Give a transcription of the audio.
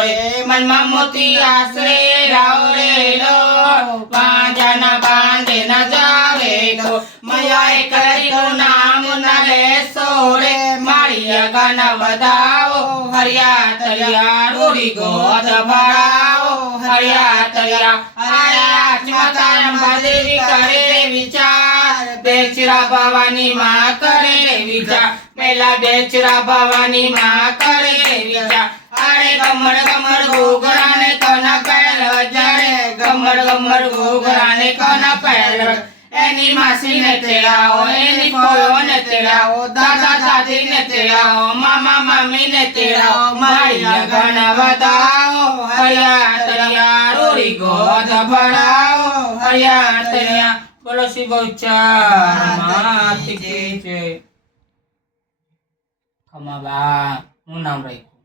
રે મનમાં મોતી આશરે રાવ રે લો પાંજાના બાંધે ન જાવે તો મયાએ કર્યું નામ ન લેશો રે માળિયા ગાના વધાવો હરિયા તરિયા રૂડી ગોદ ભરાવો હરિયા તરિયા હરિયા ચમતારમ બાદેવી કરે વિચાર બેચરા ભવાની માં કરે વિચાર પેલા બેચરા ભવાની માં કરે વિચાર અરે ગમડ ગમડ ઘોઘરાને કોના પહેર જડે ગમડ ગમડ ઘોઘરાને કોના પહેર એની માસીને તેડાવો એની ફોયોને તેડાવો દાદા દાદીને તેડાવો મામા મામીને તેડાવો માળિયા ગાના વધાવો હરિયા તરિયા રૂડી ગોદ ભરાવો હરિયા તરિયા બોલો શ્રી બહુચર માત કી જય. ખમાબા હું નામ રાખ્યું?